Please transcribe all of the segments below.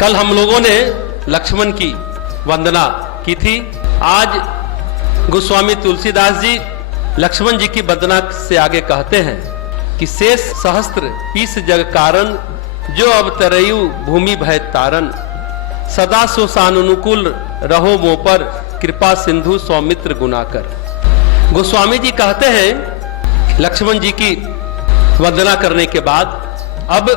कल हम लोगों ने लक्ष्मण की वंदना की थी। आज गोस्वामी तुलसीदास जी लक्ष्मण जी की वंदना से आगे कहते हैं कि शेष सहस्त्र पीस जग कारण, जो अब तरयु भूमि भय तारन, सदा सो सानुकूल रहो मो पर, कृपा सिंधु सौमित्र गुनाकर। गोस्वामी जी कहते हैं लक्ष्मण जी की वंदना करने के बाद अब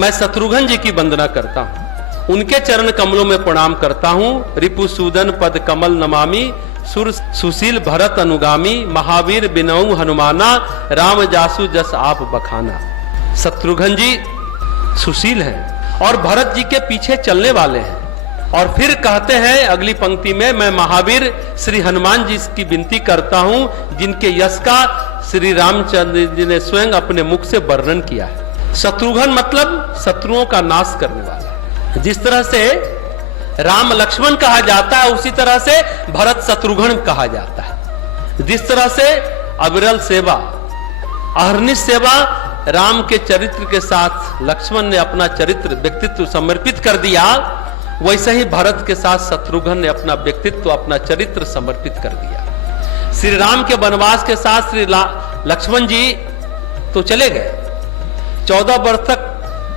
मैं शत्रुघ्न जी की वंदना करता हूं, उनके चरण कमलों में प्रणाम करता हूं। रिपुसूदन पद कमल नमामि, सुर सुशील भरत अनुगामी, महावीर बिनऊ हनुमाना, राम जासु जस आप बखाना। शत्रुघ्न जी सुशील हैं और भरत जी के पीछे चलने वाले हैं। और फिर कहते हैं अगली पंक्ति में, मैं महावीर श्री हनुमान जी की विनती करता हूं, जिनके यश का श्री रामचंद्र जी ने स्वयं अपने मुख से वर्णन किया है। शत्रुघ्न मतलब शत्रुओं का नाश करने वाला। जिस तरह से राम लक्ष्मण कहा जाता है, उसी तरह से भरत शत्रुघ्न कहा जाता है। जिस तरह से अविरल सेवा, अहर्निश सेवा राम के चरित्र के साथ लक्ष्मण ने अपना चरित्र व्यक्तित्व समर्पित कर दिया, वैसे ही भरत के साथ शत्रुघ्न ने अपना व्यक्तित्व, अपना चरित्र समर्पित कर दिया। श्री राम के वनवास के साथ श्री लक्ष्मण जी तो चले गए, 14 वर्ष तक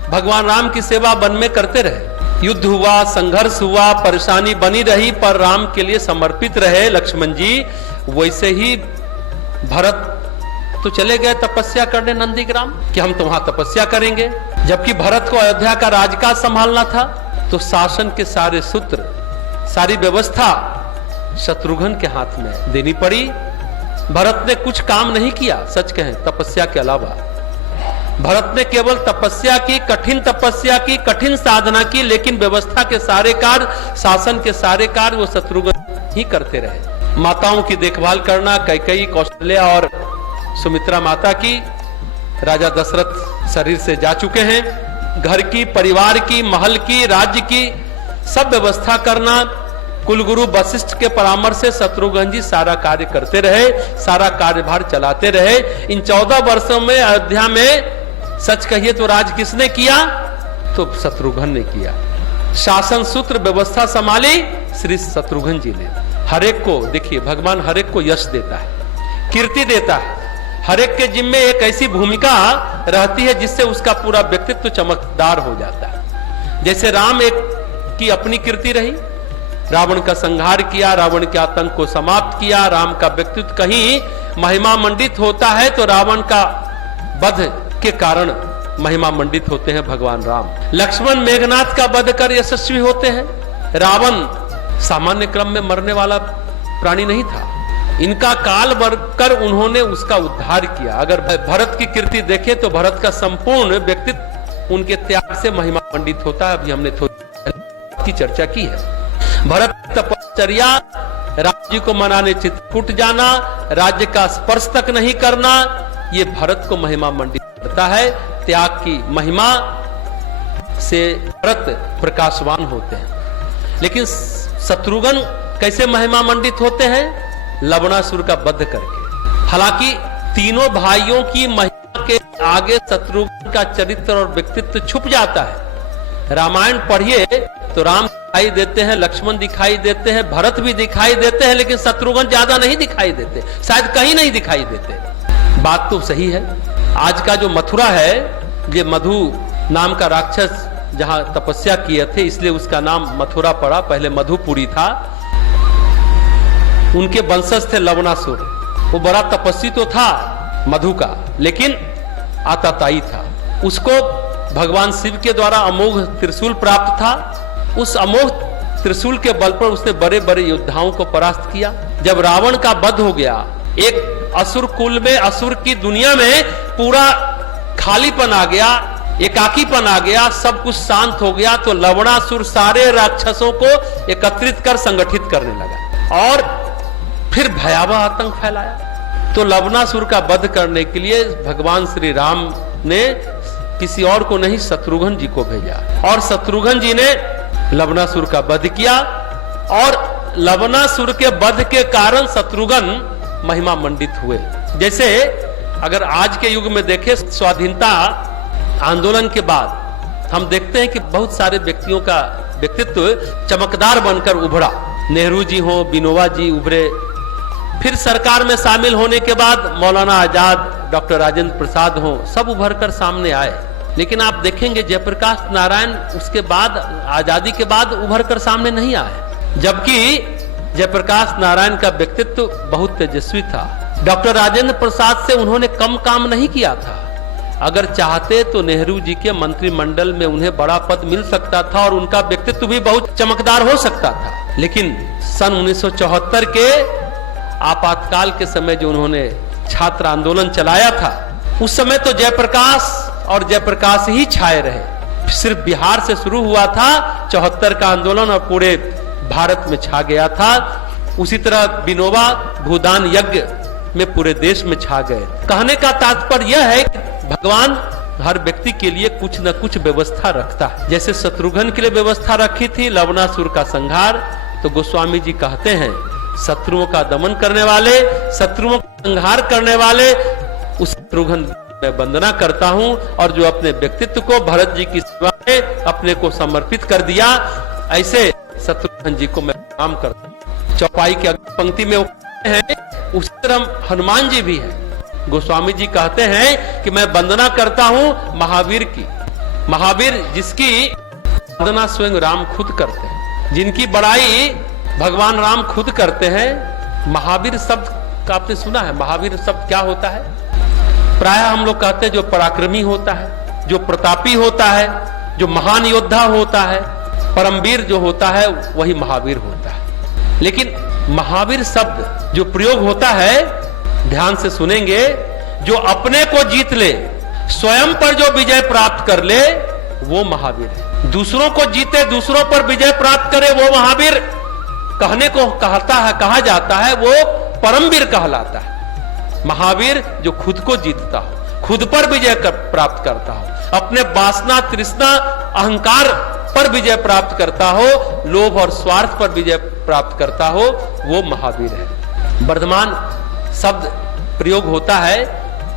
भगवान राम की सेवा वन में करते रहे। युद्ध हुआ, संघर्ष हुआ, परेशानी बनी रही, पर राम के लिए समर्पित रहे लक्ष्मण जी। वैसे ही भरत तो चले गए तपस्या करने नंदीग्राम, कि हम तो वहां तपस्या करेंगे। जबकि भरत को अयोध्या का राजकाज संभालना था, तो शासन के सारे सूत्र, सारी व्यवस्था शत्रुघ्न के हाथ में देनी पड़ी। भरत ने कुछ काम नहीं किया, सच कहें, तपस्या के अलावा। भरत ने केवल तपस्या की, कठिन तपस्या की, कठिन साधना की, लेकिन व्यवस्था के सारे कार्य, शासन के सारे कार्य वो शत्रुघ्न ही करते रहे। माताओं की देखभाल करना, कैकेयी, कौशल्या और सुमित्रा माता की, राजा दशरथ शरीर से जा चुके हैं। घर की, परिवार की, महल की, राज्य की सब व्यवस्था करना, कुलगुरु वशिष्ठ के परामर्श से शत्रुघ्न जी सारा कार्य करते रहे, सारा कार्यभार चलाते रहे। इन 14 वर्षों में अयोध्या में सच कहिए तो राज किसने किया? तो शत्रुघ्न ने किया। शासन सूत्र व्यवस्था संभाली श्री शत्रुघ्न जी ने। हरेक को देखिए, भगवान हरेक को यश देता है, कीर्ति देता है। हरेक के जिम्मे एक ऐसी भूमिका रहती है जिससे उसका पूरा व्यक्तित्व चमकदार हो जाता है। जैसे राम एक की अपनी कीर्ति रही, रावण का संहार किया, रावण के आतंक को समाप्त किया। राम का व्यक्तित्व कहीं महिमा मंडित होता है तो रावण का वध के कारण महिमा मंडित होते हैं भगवान राम। लक्ष्मण मेघनाथ का वध कर यशस्वी होते हैं। रावण सामान्य क्रम में मरने वाला प्राणी नहीं था, इनका काल बढ़कर उन्होंने उसका उद्धार किया। अगर भरत की कीर्ति देखें तो भरत का संपूर्ण व्यक्तित्व उनके त्याग से महिमा मंडित होता है। अभी हमने थोड़ी की चर्चा की है। भरत तपश्चर्या, राज्य को मनाने चित्रकूट जाना, राज्य का स्पर्श तक नहीं करना, ये भरत को महिमा मंडित करता है। त्याग की महिमा से भरत प्रकाशवान होते हैं। लेकिन शत्रुघ्न कैसे महिमा मंडित होते हैं? लवणासुर का वध करके। हालांकि तीनों भाइयों की महिमा के आगे शत्रुघ्न का चरित्र और व्यक्तित्व छुप जाता है। रामायण पढ़िए तो राम दिखाई देते हैं, लक्ष्मण दिखाई देते हैं, भरत भी दिखाई देते हैं, लेकिन शत्रुघ्न ज्यादा नहीं दिखाई देते, शायद कहीं नहीं दिखाई देते। बात तो सही है। आज का जो मथुरा है, ये मधु नाम का राक्षस जहां तपस्या किए थे, इसलिए उसका नाम मथुरा पड़ा। पहले मधुपुरी था। उनके वंशज थे लवणासुर। वो बड़ा तपस्वी तो था मधु का, लेकिन आताताई था। उसको भगवान शिव के द्वारा अमोघ त्रिशूल प्राप्त था। उस अमोघ त्रिशूल के बल पर उसने बड़े बड़े योद्धाओं को परास्त किया। जब रावण का वध हो गया, एक असुर कुल में, असुर की दुनिया में पूरा खालीपन आ गया, एकाकीपन आ गया, सब कुछ शांत हो गया, तो लवणासुर सारे राक्षसों को एकत्रित कर संगठित करने लगा और फिर भयावह आतंक फैलाया। तो लवणासुर का वध करने के लिए भगवान श्री राम ने किसी और को नहीं, शत्रुघ्न जी को भेजा और शत्रुघ्न जी ने लवणासुर का वध किया और लवणासुर के वध के कारण शत्रुघ्न महिमा मंडित हुए। जैसे अगर आज के युग में देखें, स्वाधीनता आंदोलन के बाद हम देखते हैं कि बहुत सारे व्यक्तियों का व्यक्तित्व चमकदार बनकर उभरा। नेहरू जी हो, विनोबा जी उभरे, फिर सरकार में शामिल होने के बाद मौलाना आजाद, डॉक्टर राजेंद्र प्रसाद हो, सब उभर कर सामने आए। लेकिन आप देखेंगे जयप्रकाश नारायण उसके बाद, आजादी के बाद उभर कर सामने नहीं आए, जबकि जयप्रकाश नारायण का व्यक्तित्व बहुत तेजस्वी था। डॉक्टर राजेंद्र प्रसाद से उन्होंने कम काम नहीं किया था। अगर चाहते तो नेहरू जी के मंत्रिमंडल में उन्हें बड़ा पद मिल सकता था और उनका व्यक्तित्व भी बहुत चमकदार हो सकता था। लेकिन सन 1974 के आपातकाल के समय जो उन्होंने छात्र आंदोलन चलाया था, उस समय तो जयप्रकाश और जयप्रकाश ही छाए रहे। सिर्फ बिहार से शुरू हुआ था 74 का आंदोलन और पूरे भारत में छा गया था। उसी तरह विनोबा भूदान यज्ञ में पूरे देश में छा गए। कहने का तात्पर्य यह है कि भगवान हर व्यक्ति के लिए कुछ न कुछ व्यवस्था रखता है। जैसे शत्रुघ्न के लिए व्यवस्था रखी थी लवणासुर का संहार, तो गोस्वामी जी कहते हैं शत्रुओं का दमन करने वाले, शत्रुओं का संहार करने वाले उस शत्रुघ्न मैं वंदना करता हूं। और जो अपने व्यक्तित्व को भरत जी की सेवा में अपने को समर्पित कर दिया, ऐसे शत्रुघ्न जी को मैं प्रणाम करता हूं। चौपाई की पंक्ति में हैं, उसी तरह हनुमान जी भी हैं। गोस्वामी जी कहते हैं कि मैं वंदना करता हूं महावीर की। महावीर जिसकी वंदना स्वयं राम खुद करते हैं, जिनकी बड़ाई भगवान राम खुद करते हैं। महावीर शब्द का आपने सुना है? महावीर शब्द क्या होता है? प्रायः हम लोग कहते हैं जो पराक्रमी होता है, जो प्रतापी होता है, जो महान योद्धा होता है, परमवीर जो होता है वही महावीर होता है। लेकिन महावीर शब्द जो प्रयोग होता है, ध्यान से सुनेंगे, जो अपने को जीत ले, स्वयं पर जो विजय प्राप्त कर ले, वो महावीर है। दूसरों को जीते, दूसरों पर विजय प्राप्त करे, वो महावीर कहने को कहा जाता है, वो परमवीर कहलाता है। महावीर जो खुद को जीतता हो, खुद पर विजय प्राप्त करता हो, अपने वासना, तृष्णा, अहंकार पर विजय प्राप्त करता हो, लोभ और स्वार्थ पर विजय प्राप्त करता हो, वो महावीर है। वर्धमान शब्द प्रयोग होता है।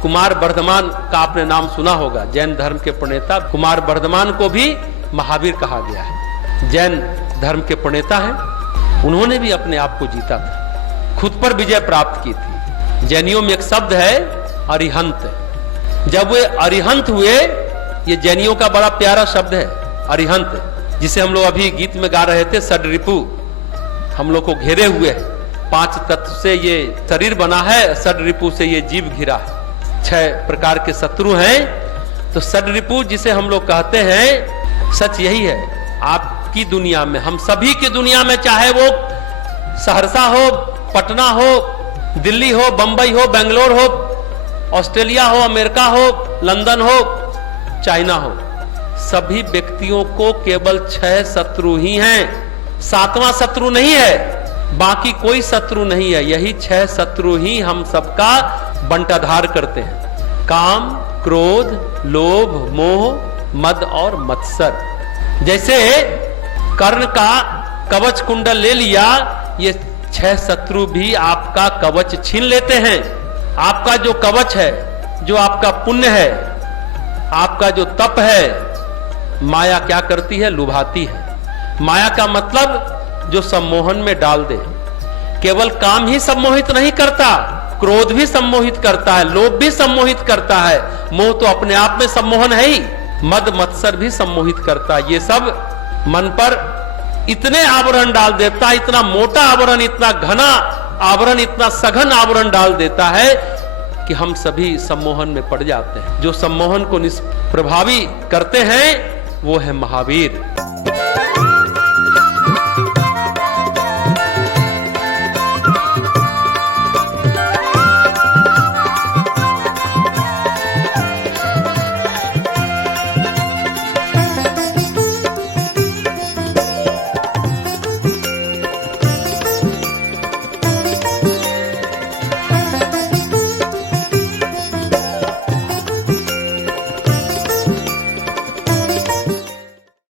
कुमार वर्धमान का आपने नाम सुना होगा, जैन धर्म के प्रणेता कुमार वर्धमान को भी महावीर कहा गया है। जैन धर्म के प्रणेता हैं, उन्होंने भी अपने आप को जीता था, खुद पर विजय प्राप्त की थी। जैनियों में एक शब्द है अरिहंत। जब वे अरिहंत हुए, ये जैनियों का बड़ा प्यारा शब्द है अरिहंत, जिसे हम लोग अभी गीत में गा रहे थे। षड्रिपु हम लोग को घेरे हुए है, 5 तत्व से ये शरीर बना है, षड्रिपु से ये जीव घिरा है, 6 प्रकार के शत्रु हैं। तो षड्रिपु जिसे हम लोग कहते हैं, सच यही है आपकी दुनिया में, हम सभी की दुनिया में, चाहे वो सहरसा हो, पटना हो, दिल्ली हो, बंबई हो, बेंगलोर हो, ऑस्ट्रेलिया हो, अमेरिका हो, लंदन हो, चाइना हो, सभी व्यक्तियों को केवल 6 शत्रु ही हैं। 7वां शत्रु नहीं है, बाकी कोई शत्रु नहीं है। यही 6 शत्रु ही हम सबका बंटाधार करते हैं। काम, क्रोध, लोभ, मोह, मद और मत्सर। जैसे कर्ण का कवच कुंडल ले लिया, ये 6 शत्रु भी आपका कवच छीन लेते हैं। आपका जो कवच है, जो आपका पुण्य है, आपका जो तप है, माया क्या करती है? लुभाती है। माया का मतलब जो सम्मोहन में डाल दे। केवल काम ही सम्मोहित नहीं करता, क्रोध भी सम्मोहित करता है, लोभ भी सम्मोहित करता है, मोह तो अपने आप में सम्मोहन है ही, मद मत्सर भी सम्मोहित करता है। ये सब मन पर इतने आवरण डाल देता है, इतना मोटा आवरण, इतना घना आवरण, इतना सघन आवरण डाल देता है कि हम सभी सम्मोहन में पड़ जाते हैं। जो सम्मोहन को निष्प्रभावी करते हैं वो है महावीर।